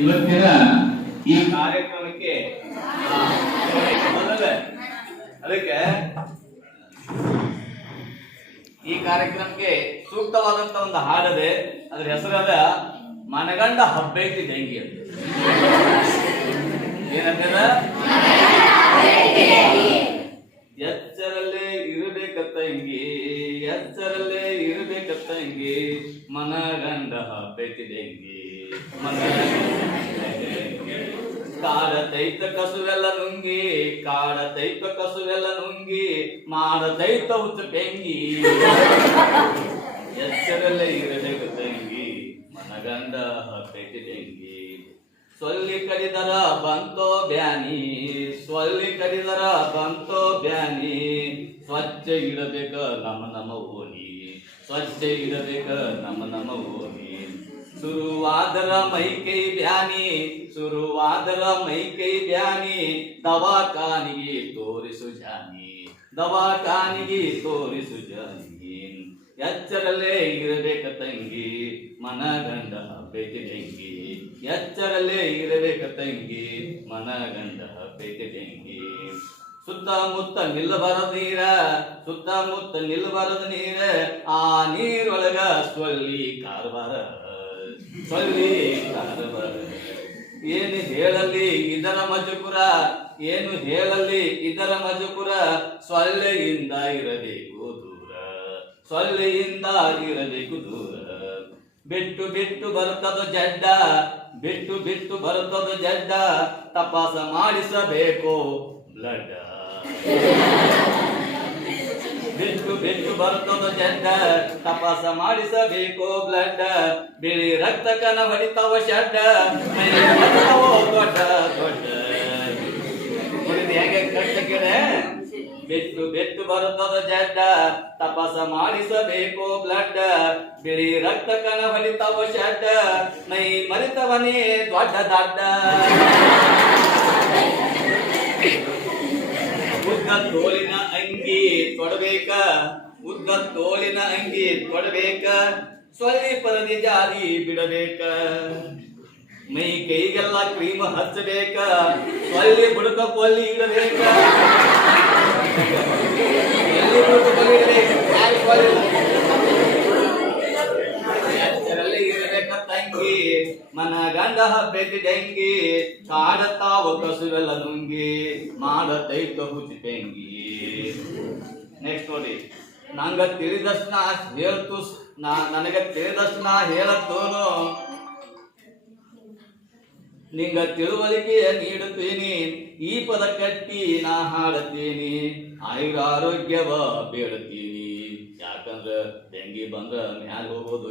ಇವತ್ತಿನ ಈ ಕಾರ್ಯಕ್ರಮಕ್ಕೆ ಅದಕ್ಕೆ ಈ ಕಾರ್ಯಕ್ರಮಕ್ಕೆ ಸೂಕ್ತವಾದಂತ ಒಂದು ಹಾಡದೆ, ಅದ್ರ ಹೆಸರಾದ ಮನಗಂಡ ಹಬ್ಬೈತಿ ಡೆಂಗಿ ಅಂತ. ಏನಂತದ? ಎಚ್ಚರಲ್ಲೇ ಇರಬೇಕತ್ತ ಹಿಂಗಿ, ಎಚ್ಚರಲ್ಲೇ ಇರಬೇಕತ್ತ ಹಿಂಗಿ, ಮನಗಂಡ ಹಬ್ಬೈತಿ ಡೆಂಗಿ, ಕಾಡತೈತ ಕಸುವೆಲ್ಲ ನುಂಗಿ, ಕಾಡತೈತ ಕಸುವೆಲ್ಲ ನುಂಗಿ, ಮಾಡತೈತ ಹುಚ್ಚ ಬೆಂಗಿ, ಎಚ್ಚರಲ್ಲೇ ಇರಬೇಕು ತಂಗಿ, ಮನಗಂಡ ಹತ್ತೈತಿ ಡೆಂಗಿ. ಸೊಲ್ಲಿ ಕಡಿದರ ಬಂತೋ ಬ್ಯಾನಿ, ಸೊಲ್ಲಿ ಕಡಿದರ ಬಂತೋ ಬ್ಯಾನಿ, ಸ್ವಚ್ಛ ಇಡಬೇಕ ನಮ್ಮ ಓಣಿ, ಸ್ವಚ್ಛ ಇಡಬೇಕ ನಮ್ಮ ಓಣಿ. ಶುರುವಾದರ ಮೈಕೈ ಬ್ಯಾನಿ, ಶುರುವಾದರ ಮೈಕೈ ಬ್ಯಾನಿ, ದವಾಖಾನಿಗೆ ತೋರಿಸು ಜಾನಿ, ದವಾಖಾನಿಗೆ ತೋರಿಸು ಜಾನಿ. ಎಚ್ಚರಲ್ಲೇ ಇರಬೇಕ ತಂಗಿ, ಮನಗಂಡ ಹಬ್ಬೈತಿ ಡೆಂಗಿ, ಎಚ್ಚರಲ್ಲೇ ಇರಬೇಕ ತಂಗಿ, ಮನಗಂಡ ಹಬ್ಬೈತಿ ಡೆಂಗಿ. ಸುತ್ತಮುತ್ತ ನಿಲ್ಲಬಾರದ ನೀರ, ಸುತ್ತಮುತ್ತ ನಿಲ್ಲಬಾರದ ನೀರ, ಆ ನೀರೊಳಗ ಸೊಳ್ಳಿ ಕಾರವಾರ, ಸೊಳ್ಳಿ ಕಾರವಾರ. ಏನು ಹೇಳಲಿ ಇದರ ಮಜಪುರ, ಏನು ಹೇಳಲಿ ಇದರ ಮಜಪುರ, ಸೊಳ್ಳೆಯಿಂದ ಇರಬೇಕು ದೂರ, ಸೊಳ್ಳೆಯಿಂದ ಇರಬೇಕು ದೂರ. ಬಿಟ್ಟು ಬಿಟ್ಟು ಬರುತ್ತದ ಜಡ್ಡ, ಬಿಟ್ಟು ಬಿಟ್ಟು ಬರುತ್ತದ ಜಡ್ಡ, ತಪಾಸ ಮಾಡಿಸಬೇಕು ಬ್ಲಡ್. ಬಿಟ್ಟು ಬಿಟ್ಟು ಬರುತ್ತದ ಜಡ್ಡ, ತಪಾಸ ಮಾಡಿಸಬೇಕು ಬ್ಲಡ್. ಬಿಳಿ ರಕ್ತ ಕಣ ಹೊಡಿತಾವ ಶಡ್ಡ, ದೊಡ್ಡ ದೊಡ್ಡ. ಹೇಗೆ ಕಟ್ಟಕ್ಕೆ ಬಿಟ್ಟು ಬಿಟ್ಟು ಬರುತ್ತದ ಜಡ್ಡ, ತಪಾಸ ಮಾಡಿಸಬೇಕು ಬ್ಲಡ್. ಬಿಳಿ ರಕ್ತ ಕಣ ಹೊಡಿತಾವ ಶಡ್ಡ, ಮೈ ಮರಿತವನೇ ದೊಡ್ಡ ದಡ್ಡ. ಉದ್ದ ತೋಳಿನ ಅಂಗಿ ತೊಡಬೇಕ, ಉದ್ದ ತೋಳಿನ ಅಂಗಿ ತೊಡಬೇಕ, ಸೊಳ್ಳಿ ಪರದಿ ಜಾರಿ ಬಿಡಬೇಕ. ಮೈ ಕೈಗೆಲ್ಲ ಕ್ರೀಮ್ ಹಚ್ಚಬೇಕ, ಸೊಳ್ಳಿ ಬುಡಕ ಕೊಲ್ಲಿ ಇಡಬೇಕ, ಎಚ್ಚರಲ್ಲೇ ಇರಬೇಕ ತಂಗಿ, ಮನಗಂಡ ಹಬ್ಬೈತಿ ಡೆಂಗಿ, ಕಾಡತಾವ ಕಸುವೆಲ್ಲ ನುಂಗಿ, ಮಾಡತೈತ ಹುಚ್ಚಿ ಬೆಂಗಿ. ನೆಕ್ಸ್ಟ್ ನೋಡಿ. ನಂಗ ತಿಳಿದಷ್ಟು ನಾ ಹೇಳ್ತು, ನನಗ ತಿಳಿದಷ್ಟು ನಾ ಹೇಳತ್ತೋನು, ನಿಂಗ ತಿಳುವಳಿಕೆಯ ನೀಡುತ್ತೀನಿ, ಈ ಪದ ಕಟ್ಟಿ ನಾ ಹಾಡುತ್ತೀನಿ. ಆಯುರಾರೋಗ್ಯವ ಬೇಡುತ್ತೀನಿ, ಯಾಕಂದ್ರ ಡೆಂಗಿ ಬಂದ್ರ ಮ್ಯಾಲ ಹೋಗೋದು.